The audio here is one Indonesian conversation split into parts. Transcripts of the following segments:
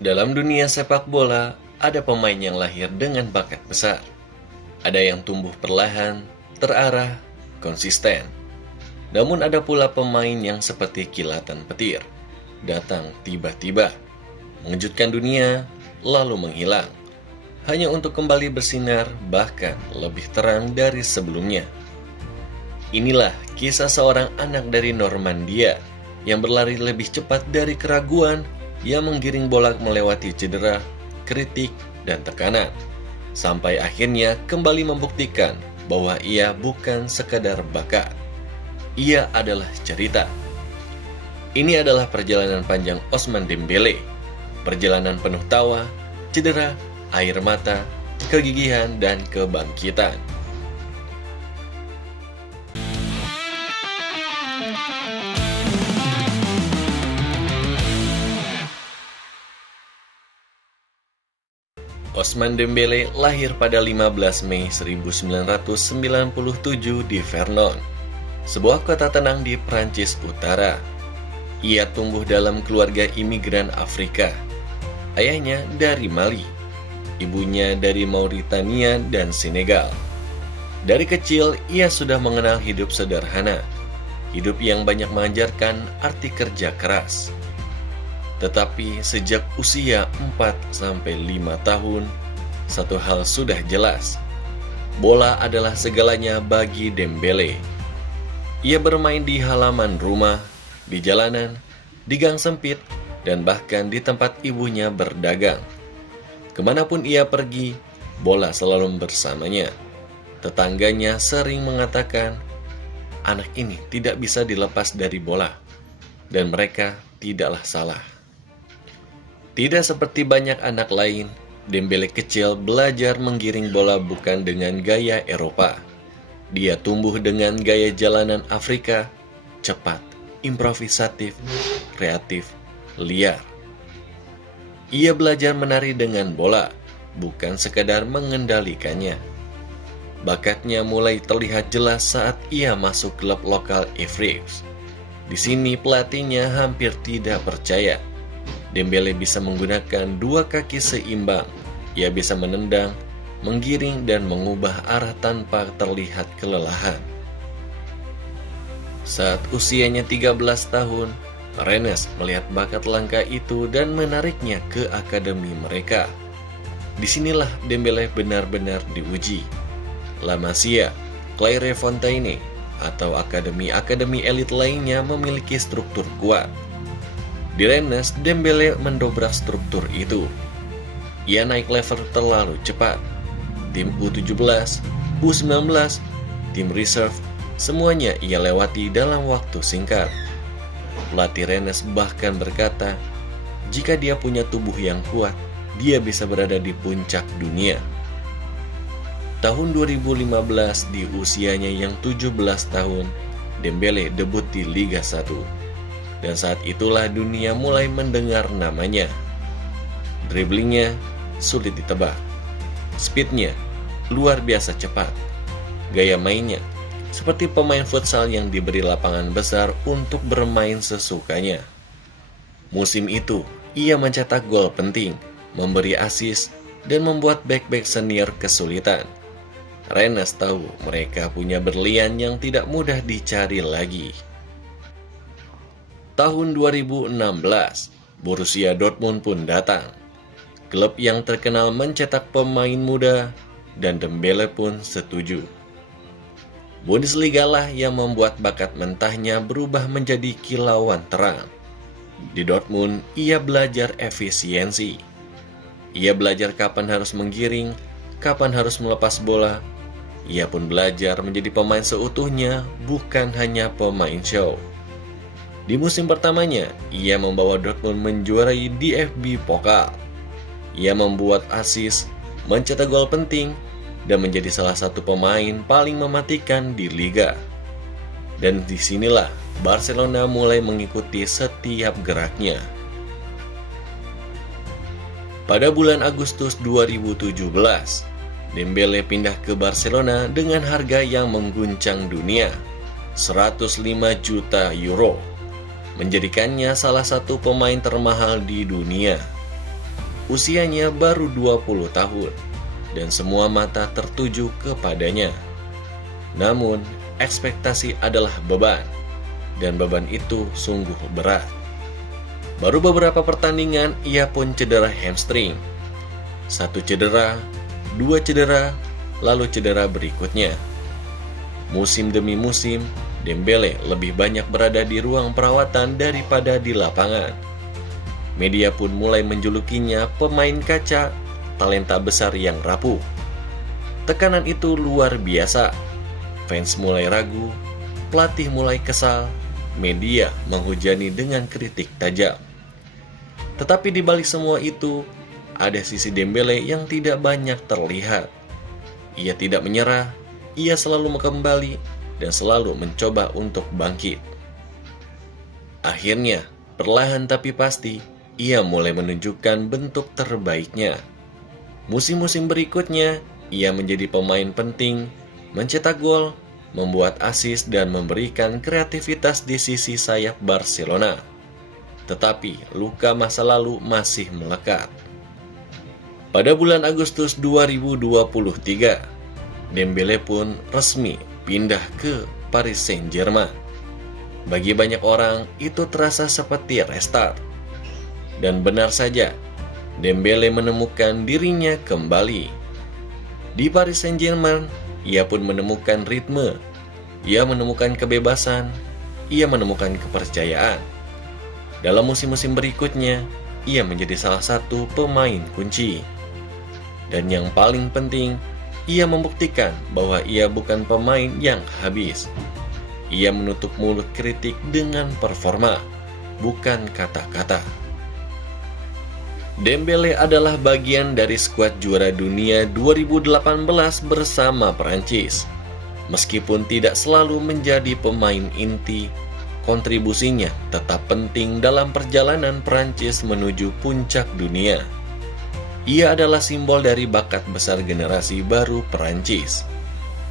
Dalam dunia sepak bola, ada pemain yang lahir dengan bakat besar. Ada yang tumbuh perlahan, terarah, konsisten. Namun ada pula pemain yang seperti kilatan petir, datang tiba-tiba, mengejutkan dunia, lalu menghilang. Hanya untuk kembali bersinar, bahkan lebih terang dari sebelumnya. Inilah kisah seorang anak dari Normandia yang berlari lebih cepat dari keraguan, yang menggiring bola melewati cedera, kritik, dan tekanan, sampai akhirnya kembali membuktikan bahwa ia bukan sekadar bakat. Ia adalah cerita. Ini adalah perjalanan panjang Ousmane Dembélé, perjalanan penuh tawa, cedera, air mata, kegigihan, dan kebangkitan. Ousmane Dembélé lahir pada 15 Mei 1997 di Vernon, sebuah kota tenang di Prancis Utara. Ia tumbuh dalam keluarga imigran Afrika. Ayahnya dari Mali, ibunya dari Mauritania dan Senegal. Dari kecil, ia sudah mengenal hidup sederhana, hidup yang banyak mengajarkan arti kerja keras. Tetapi sejak usia 4-5 tahun, satu hal sudah jelas. Bola adalah segalanya bagi Dembélé. Ia bermain di halaman rumah, di jalanan, di gang sempit, dan bahkan di tempat ibunya berdagang. Kemanapun ia pergi, bola selalu bersamanya. Tetangganya sering mengatakan, anak ini tidak bisa dilepas dari bola. Dan mereka tidaklah salah. Tidak seperti banyak anak lain, Dembélé kecil belajar menggiring bola bukan dengan gaya Eropa. Dia tumbuh dengan gaya jalanan Afrika, cepat, improvisatif, kreatif, liar. Ia belajar menari dengan bola, bukan sekadar mengendalikannya. Bakatnya mulai terlihat jelas saat ia masuk klub lokal Ivrius. Di sini pelatihnya hampir tidak percaya. Dembélé bisa menggunakan dua kaki seimbang. Ia bisa menendang, menggiring, dan mengubah arah tanpa terlihat kelelahan. Saat usianya 13 tahun, Rennes melihat bakat langka itu dan menariknya ke akademi mereka. Disinilah Dembélé benar-benar diuji. La Masia, Clairefontaine, atau akademi-akademi elit lainnya memiliki struktur kuat. Di Rennes, Dembélé mendobrak struktur itu. Ia naik level terlalu cepat. Tim U17, U19, tim reserve, semuanya ia lewati dalam waktu singkat. Pelatih Rennes bahkan berkata, jika dia punya tubuh yang kuat, dia bisa berada di puncak dunia. Tahun 2015, di usianya yang 17 tahun, Dembélé debut di Liga 1. Dan saat itulah dunia mulai mendengar namanya. Driblingnya sulit ditebak. Speednya luar biasa cepat. Gaya mainnya seperti pemain futsal yang diberi lapangan besar untuk bermain sesukanya. Musim itu, ia mencetak gol penting, memberi assist, dan membuat bek-bek senior kesulitan. Rennes tahu mereka punya berlian yang tidak mudah dicari lagi. Tahun 2016, Borussia Dortmund pun datang. Klub yang terkenal mencetak pemain muda, dan Dembélé pun setuju. Bundesliga lah yang membuat bakat mentahnya berubah menjadi kilauan terang. Di Dortmund, ia belajar efisiensi. Ia belajar kapan harus menggiring, kapan harus melepas bola. Ia pun belajar menjadi pemain seutuhnya, bukan hanya pemain show. Di musim pertamanya, ia membawa Dortmund menjuarai DFB Pokal. Ia membuat assist, mencetak gol penting, dan menjadi salah satu pemain paling mematikan di Liga. Dan disinilah Barcelona mulai mengikuti setiap geraknya. Pada bulan Agustus 2017, Dembélé pindah ke Barcelona dengan harga yang mengguncang dunia, 105 juta euro. Menjadikannya salah satu pemain termahal di dunia. Usianya baru 20 tahun, dan semua mata tertuju kepadanya. Namun, ekspektasi adalah beban, dan beban itu sungguh berat. Baru beberapa pertandingan, ia pun cedera hamstring. 1 cedera, 2 cedera, lalu cedera berikutnya. Musim demi musim, Dembele lebih banyak berada di ruang perawatan daripada di lapangan. Media pun mulai menjulukinya pemain kaca, talenta besar yang rapuh. Tekanan itu luar biasa. Fans mulai ragu, pelatih mulai kesal, media menghujani dengan kritik tajam. Tetapi di balik semua itu, ada sisi Dembele yang tidak banyak terlihat. Ia tidak menyerah, ia selalu kembali dan selalu mencoba untuk bangkit. Akhirnya, perlahan tapi pasti, ia mulai menunjukkan bentuk terbaiknya. Musim-musim berikutnya, ia menjadi pemain penting, mencetak gol, membuat assist dan memberikan kreativitas di sisi sayap Barcelona. Tetapi luka masa lalu masih melekat. Pada bulan Agustus 2023, Dembele pun resmi pindah ke Paris Saint-Germain. Bagi banyak orang, itu terasa seperti restart. Dan benar saja, Dembele menemukan dirinya kembali. Di Paris Saint-Germain, ia pun menemukan ritme, ia menemukan kebebasan, ia menemukan kepercayaan. Dalam musim-musim berikutnya, ia menjadi salah satu pemain kunci. Dan yang paling penting, ia membuktikan bahwa ia bukan pemain yang habis. Ia menutup mulut kritik dengan performa, bukan kata-kata. Dembele adalah bagian dari skuad juara dunia 2018 bersama Prancis. Meskipun tidak selalu menjadi pemain inti, kontribusinya tetap penting dalam perjalanan Prancis menuju puncak dunia. Ia adalah simbol dari bakat besar generasi baru Prancis.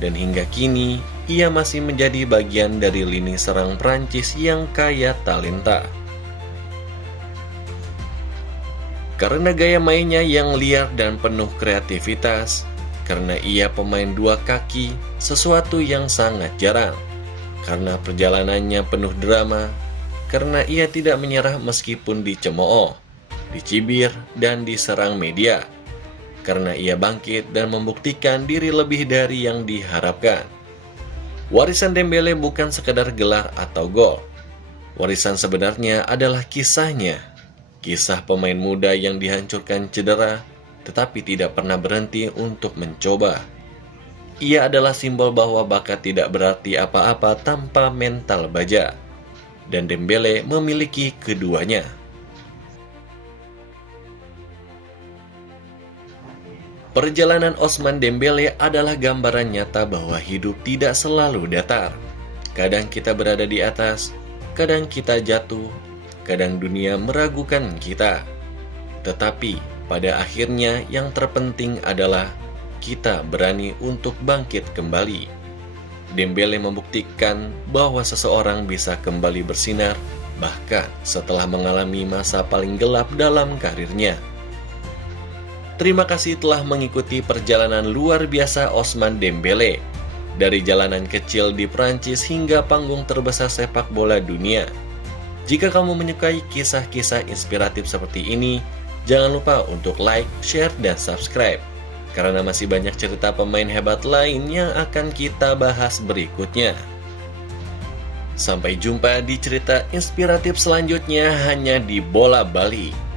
Dan hingga kini, ia masih menjadi bagian dari lini serang Prancis yang kaya talenta. Karena gaya mainnya yang liar dan penuh kreativitas, karena ia pemain 2 kaki, sesuatu yang sangat jarang, karena perjalanannya penuh drama, karena ia tidak menyerah meskipun dicemooh, dicibir, dan diserang media, karena ia bangkit dan membuktikan diri lebih dari yang diharapkan. Warisan Dembele bukan sekedar gelar atau gol. Warisan sebenarnya adalah kisahnya. Kisah pemain muda yang dihancurkan cedera, tetapi tidak pernah berhenti untuk mencoba. Ia adalah simbol bahwa bakat tidak berarti apa-apa tanpa mental baja. Dan Dembele memiliki keduanya. Perjalanan Ousmane Dembele adalah gambaran nyata bahwa hidup tidak selalu datar. Kadang kita berada di atas, kadang kita jatuh, kadang dunia meragukan kita. Tetapi pada akhirnya yang terpenting adalah kita berani untuk bangkit kembali. Dembele membuktikan bahwa seseorang bisa kembali bersinar bahkan setelah mengalami masa paling gelap dalam karirnya. Terima kasih telah mengikuti perjalanan luar biasa Ousmane Dembele. Dari jalanan kecil di Prancis hingga panggung terbesar sepak bola dunia. Jika kamu menyukai kisah-kisah inspiratif seperti ini, jangan lupa untuk like, share, dan subscribe. Karena masih banyak cerita pemain hebat lain yang akan kita bahas berikutnya. Sampai jumpa di cerita inspiratif selanjutnya hanya di Bola Bali.